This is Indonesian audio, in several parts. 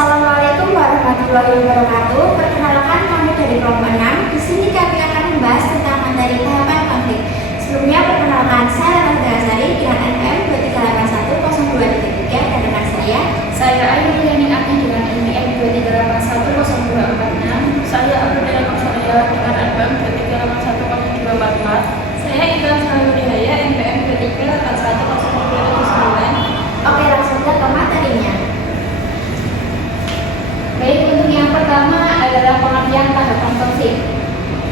Assalamualaikum warahmatullahi wabarakatuh. Perkenalkan, kami dari kelompok 6. Di sini kami akan membahas tentang materi tahapan konflik. Sebelumnya perkenalkan, saya Rana Dasari dengan NPM 23810233 dan dengan saya Ayu Yani Aki dengan NPM 23810246. Saya Abdul Dalem Surya dengan NPM 23810244. Saya Intan Saludihaya NPM 23810279. Oke, langsung ke materinya. Baik, untuk yang pertama adalah pengertian tahapan konflik,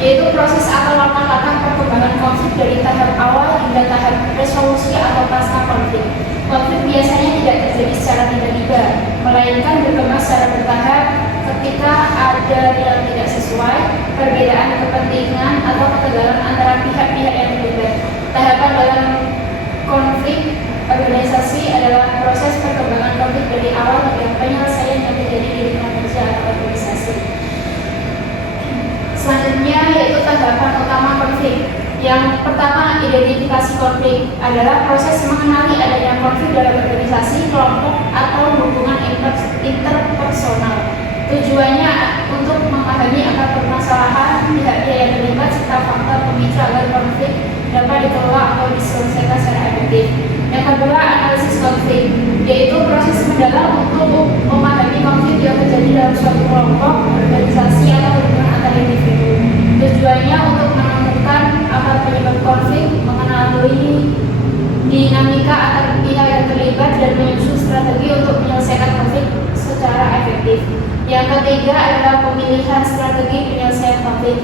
yaitu proses atau langkah-langkah perkembangan konflik dari tahap awal hingga tahap resolusi atau pasca konflik. Konflik biasanya tidak terjadi secara tiba-tiba, melainkan berkembang secara bertahap ketika ada yang tidak sesuai, perbedaan kepentingan atau ketegangan antara pihak-pihak yang terlibat. Tahapan dalam konflik organisasi adalah proses perkembangan konflik dari awal hingga penyelesaian yang terjadi di lingkungan kerja atau organisasi. Selanjutnya yaitu tahapan utama konflik. Yang pertama, identifikasi konflik adalah proses mengenali adanya konflik dalam organisasi, kelompok, atau hubungan interpersonal. Tujuannya untuk memahami akar permasalahan pihak-pihak yang terlibat serta faktor pemicu agar konflik dapat dikelola atau diselesaikan secara efektif. Yang kedua, analisis konflik, yaitu proses mendalam untuk memahami konflik yang terjadi dalam suatu kelompok, organisasi, atau hubungan antar individu. Tujuannya untuk menemukan akar penyebab konflik, mengenali dinamika antar pihak yang terlibat, dan menyusun strategi untuk menyelesaikan konflik secara efektif. Yang ketiga adalah pemilihan strategi penyelesaian konflik,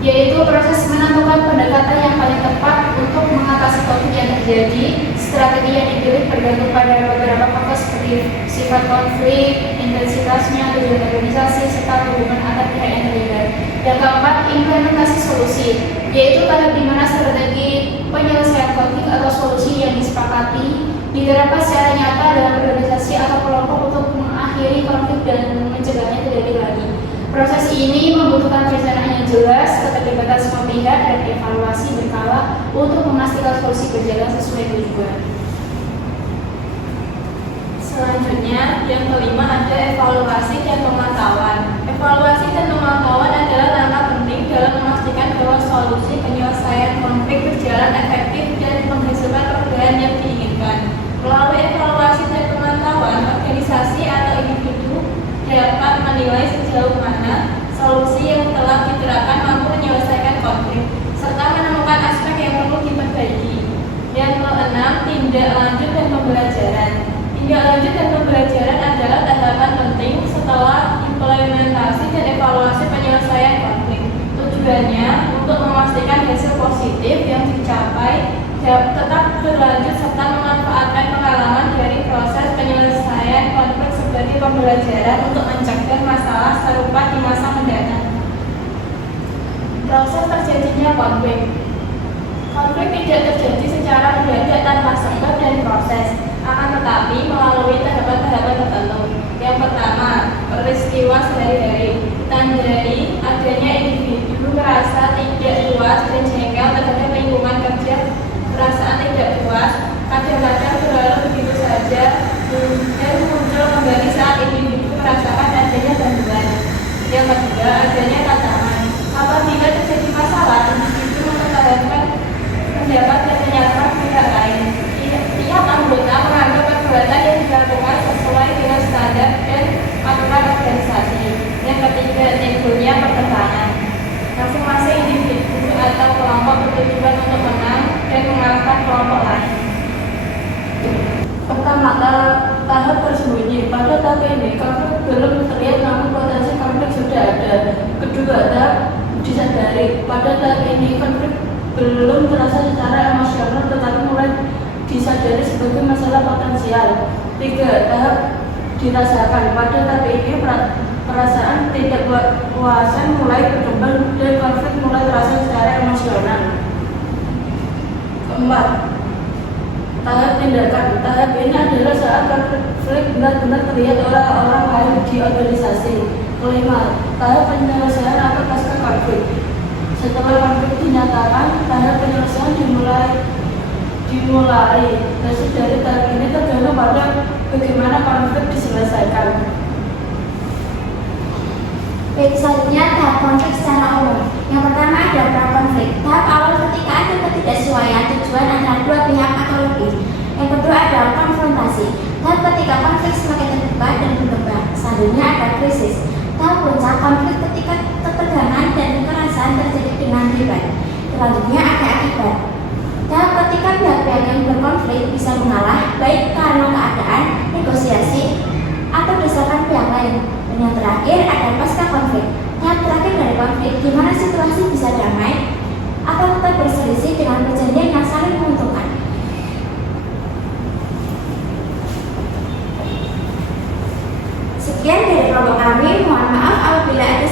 yaitu proses menentukan pendekatan yang paling tepat untuk mengatasi konflik yang terjadi. Strategi yang dipilih bergantung pada beberapa faktor seperti sifat konflik, intensitasnya, tujuan organisasi, serta hubungan antar pihak yang terlibat. Yang keempat, implementasi solusi, yaitu tahap di mana strategi penyelesaian konflik atau solusi yang disepakati diterapkan secara nyata dalam organisasi atau kelompok untuk mengakhiri konflik dan mencegahnya terjadi lagi. Proses ini membutuhkan perencanaan yang jelas, keterlibatan semua pihak, dan evaluasi berkala untuk memastikan solusi berjalan sesuai tujuan. Selanjutnya, yang kelima ada evaluasi dan pemantauan. Evaluasi dan pemantauan adalah langkah penting dalam memastikan bahwa solusi penyelesaian konflik berjalan efektif dan menghasilkan perubahan yang diinginkan. Melalui evaluasi dan pemantauan, organisasi atau individu dapat menilai sejauh mana solusi yang telah diterapkan mampu menyelesaikan konflik, serta menemukan aspek yang perlu diperbaiki. Yang keenam, tindak lanjut dan pembelajaran. Tindak lanjut dan pembelajaran adalah tahapan penting setelah implementasi dan evaluasi penyelesaian konflik. Tujuannya untuk memastikan hasil positif yang dicapai tetap berlanjut serta memanfaatkan pengalaman dari proses penyelesaian konflik sebagai pembelajaran untuk mencegah masalah serupa di masa mendatang. Proses terjadinya konflik. Konflik tidak terjadi secara mendadak tanpa sebab dan proses, akan tetapi melalui tahapan-tahapan tertentu. Yang pertama, peristiwa sehari-hari. Ditandai adanya individu merasa tidak puas dan jengkel terhadap lingkungan kerja. Perasaan tidak puas kadang-kadang berlalu begitu saja dan muncul kembali saat individu merasakan adanya gangguan. Yang kedua, adanya tantangan. Apabila terjadi masalah, individu mempertahankan pendapat dan menyalahkan pihak lain. Tiap anggota menganggap perbuatan yang dilakukan sesuai dengan standar dan aturan organisasi. Yang ketiga, timbulnya pertentangan. Masing-masing individu atau kelompok bertujuan untuk menang dan mengalahkan kelompok lain. Pertama, tahap tersembunyi. Pada tahap ini, konflik belum terlihat namun potensi konflik sudah ada. Kedua, tahap disadari. Pada tahap ini, konflik belum terasa secara emosional tetapi mulai disadari sebagai masalah potensial. Tiga, tahap dirasakan. Pada tahap ini, perasaan tidak puasan mulai berkembang dan konflik mulai terasa secara emosional. Keempat, tahap tindakan. Tahap ini adalah saat konflik benar-benar terlihat oleh orang lain di organisasi. Kelima, tahap penyelesaian atau pasca konflik. Setelah konflik dinyatakan, tahap penyelesaian dimulai. Hasil dari tahap ini tergantung pada bagaimana konflik diselesaikan. Baik, selanjutnya tahap konflik secara umum. Yang pertama ada pra-konflik. Tahap awal ketika ada ketidaksesuaian tujuan antara dua pihak atau lebih. Yang kedua adalah konfrontasi. Tahap ketika konflik semakin terbuka dan berkembang. Selanjutnya ada krisis. Tahap puncak konflik ketika ketegangan dan kekerasan terjadi dengan hebat. Selanjutnya ada akibat. Tahap ketika pihak-pihak yang berkonflik bisa mengalah baik karena keadaan, negosiasi, atau desakan pihak lain. Dan yang terakhir ada pasca konflik. Tahap terakhir dari konflik, di mana situasi bisa damai atau tetap berselisih dengan perjanjian yang saling menguntungkan. Sekian dari kelompok kami. Mohon maaf apabila ada